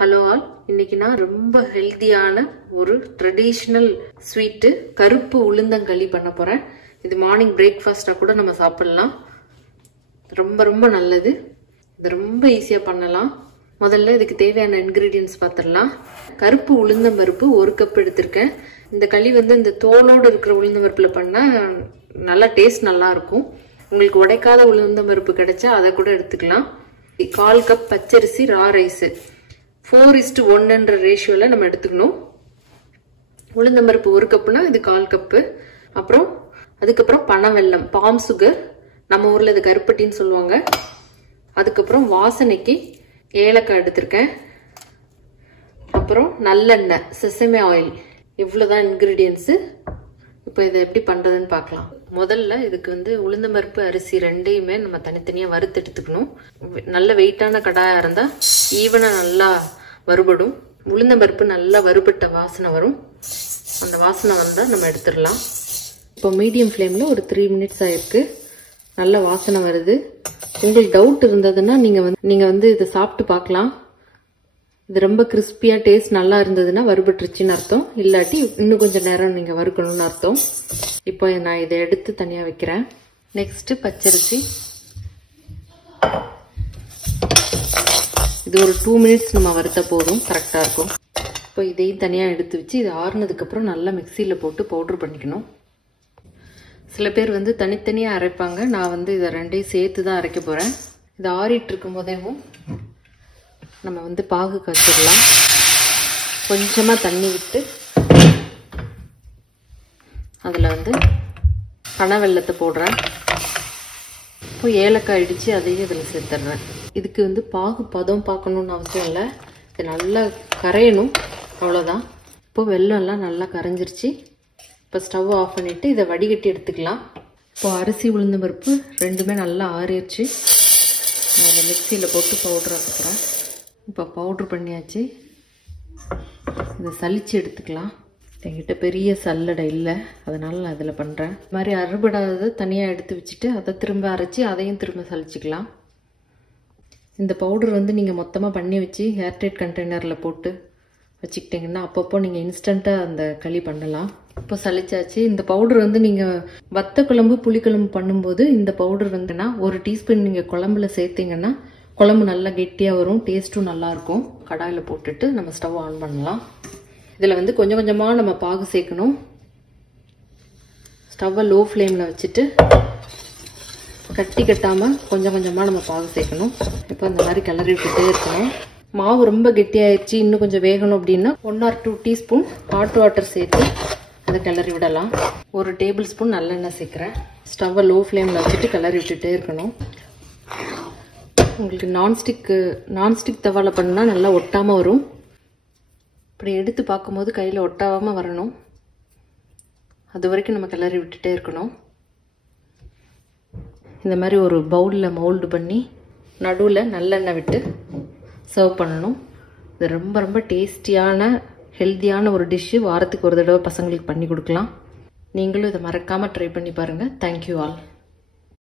Hello all, இன்னைக்கு நான் ரொம்ப ஹெல்த்தியான ஒரு ட்ரெடிஷ்னல் ஸ்வீட்டு கருப்பு உளுந்தங்களி பண்ண போறேன். இது மார்னிங் பிரேக்ஃபாஸ்டா கூட நம்ம சாப்பிடலாம். ரொம்ப ரொம்ப நல்லது. இது ரொம்ப ஈஸியா பண்ணலாம். முதல்ல இதுக்கு தேவையான இன்கிரீடியன்ஸ் பார்த்துடலாம். கருப்பு உளுந்தம்பருப்பு 1 கப் எடுத்திருக்கேன். இந்த களி இந்த தோலோடு இருக்கிற உளுந்தம்பருப்புல பண்ணா நல்லா டேஸ்ட் நல்லா இருக்கும். உங்களுக்கு உடைக்காத உளுந்தம்பருப்பு கிடைச்சா அதை கூட எடுத்துக்கலாம். 1/4 கப் பச்சரிசி ரா ரைஸ் 4:1 ரேஷியோல நம்ம எடுத்துக்கணும். உளுந்தம்பருப்பு 1 கப்னா இது 1/4 கப்பு. அதுக்கப்புறம் பனவெல்லம், பாம் சுகர், நம்ம ஊர்ல இது கருப்பட்டின்னு சொல்லுவாங்க. அதுக்கப்புறம் வாசனைக்கு ஏலக்காய் எடுத்திருக்கேன். அப்புறம் நல்லெண்ணெய், செசமே ஆயில். இவ்வளவுதான் இன்கிரீடியன்ஸ். இப்போ இதை எப்படி பண்றதுன்னு பார்க்கலாம். முதல்ல இதுக்கு உளுந்தம்பருப்பு அரிசி ரெண்டையுமே நம்ம தனித்தனியா வறுத்து எடுத்துக்கணும். நல்ல வெயிட்டான கடாயா இருந்தா ஈவனா நல்லா வறுபடும். உளுந்தம்பருப்பு நல்லா வறுபட்ட வாசனை வரும். அந்த வாசனை வந்தா நம்ம எடுத்துடலாம். இப்போ மீடியம் ஃப்ளேம்ல ஒரு 3 மினிட்ஸ் ஆயிருக்கு. நல்ல வாசனை வருது. உங்களுக்கு டவுட் இருந்ததுன்னா நீங்க இதை சாப்பிட்டு பார்க்கலாம். இது ரொம்ப கிறிஸ்பியா டேஸ்ட் நல்லா இருந்ததுன்னா வறுபட்டுருச்சுன்னு அர்த்தம். இல்லாட்டி இன்னும் கொஞ்சம் நேரம் நீங்க வறுக்கணும்னு அர்த்தம். இப்போ நான் இதை எடுத்து தனியா வைக்கிறேன். நெக்ஸ்ட் பச்சரிசி. இது ஒரு 2 மினிட்ஸ் நம்ம வறுத்த போதும், கரெக்டா இருக்கும். இப்போ இதையும் தனியா எடுத்து வச்சு இது ஆறுனதுக்கு அப்புறம் நல்லா மிக்சியில போட்டு பவுடர் பண்ணிக்கணும். சில பேர் தனித்தனியா அரைப்பாங்க. நான் இதை ரெண்டையும் சேர்த்து தான் அரைக்க போறேன். இது ஆறிட்டு இருக்கும் போதேவும் நம்ம பாகு காய்ச்சிடலாம். கொஞ்சமா தண்ணி விட்டு அதுல பனவெல்லத்தை போடுறேன். இப்போ ஏலக்காய் இடிச்சு அதையும் இதுல சேர்த்துடுறேன். இதுக்கு பாகு பதம் பார்க்கணும்னு அவசியம் இல்லை. இது நல்லா கரையணும், அவ்வளவுதான். இப்போ வெல்லம் எல்லாம் நல்லா கரைஞ்சிருச்சு. இப்போ ஸ்டவ் ஆஃப் பண்ணிட்டு இதை வடிகட்டி எடுத்துக்கலாம். இப்போ அரிசி உளுந்தம்பருப்பு ரெண்டுமே நல்லா ஆறிடுச்சு. நான் அதை மிக்சியில போட்டு பவுடர் ஆக்குறேன். இப்போ பவுடர் பண்ணியாச்சு. இதை சலிச்சு எடுத்துக்கலாம். என்கிட்ட பெரிய சல்லடை இல்லை, அதனால நான் இதில் பண்ணுறேன். இது மாதிரி அறுபடாததை தனியாக எடுத்து வச்சுட்டு அதை திரும்ப அரைச்சி அதையும் திரும்ப சலிச்சுக்கலாம். இந்த பவுடர் நீங்கள் மொத்தமாக பண்ணி வச்சு ஏர்டைட் கண்டெய்னரில் போட்டு வச்சுக்கிட்டிங்கன்னா அப்பப்போ நீங்கள் இன்ஸ்டண்ட்டாக அந்த களி பண்ணலாம். இப்போ சலிச்சாச்சு. இந்த பவுடர் நீங்கள் வத்த குழம்பு புளிக்குழம்பு பண்ணும்போது இந்த பவுடர் 1 டீஸ்பூன் நீங்கள் குழம்புல சேர்த்திங்கன்னா குழம்பு நல்லா கெட்டியாக வரும், டேஸ்ட்டும் நல்லா இருக்கும். கடாயில் போட்டுட்டு நம்ம ஸ்டவ் ஆன் பண்ணலாம். இதில் கொஞ்சம் கொஞ்சமாக நம்ம பாகு சேர்க்கணும். ஸ்டவ்வை லோ ஃப்ளேமில் வச்சுட்டு கட்டி கட்டாமல் கொஞ்சம் கொஞ்சமாக நம்ம பாகு சேர்க்கணும். இப்போ இந்த மாதிரி கிளறி விட்டுட்டே இருக்கணும். மாவு ரொம்ப கெட்டியாயிடுச்சு, இன்னும் கொஞ்சம் வேகணும் அப்படின்னா 1 or 2 டீஸ்பூன் ஹாட் வாட்டர் சேர்த்து அதை கிளறி விடலாம். 1 டேபிள் ஸ்பூன் நல்லெண்ணெய் சேர்க்குறேன். ஸ்டவ்வை லோ ஃப்ளேமில் வச்சுட்டு கிளறி விட்டுட்டே இருக்கணும். உங்களுக்கு நான்ஸ்டிக் தவால பண்ணால் நல்லா ஒட்டாமல் வரும். இப்படி எடுத்து பார்க்கும்போது கையில் ஒட்டாமல் வரணும். அது வரைக்கும் நம்ம கிளறி விட்டுட்டே இருக்கணும். இந்த மாதிரி ஒரு பவுலில் மோல்டு பண்ணி நடுவில் நல்லெண்ணெய் விட்டு சர்வ் பண்ணணும். இது ரொம்ப ரொம்ப டேஸ்டியான ஹெல்த்தியான ஒரு டிஷ்ஷு. வாரத்துக்கு ஒரு தடவை பசங்களுக்கு பண்ணி கொடுக்கலாம். நீங்களும் இதை மறக்காமல் ட்ரை பண்ணி பாருங்கள். Thank you all.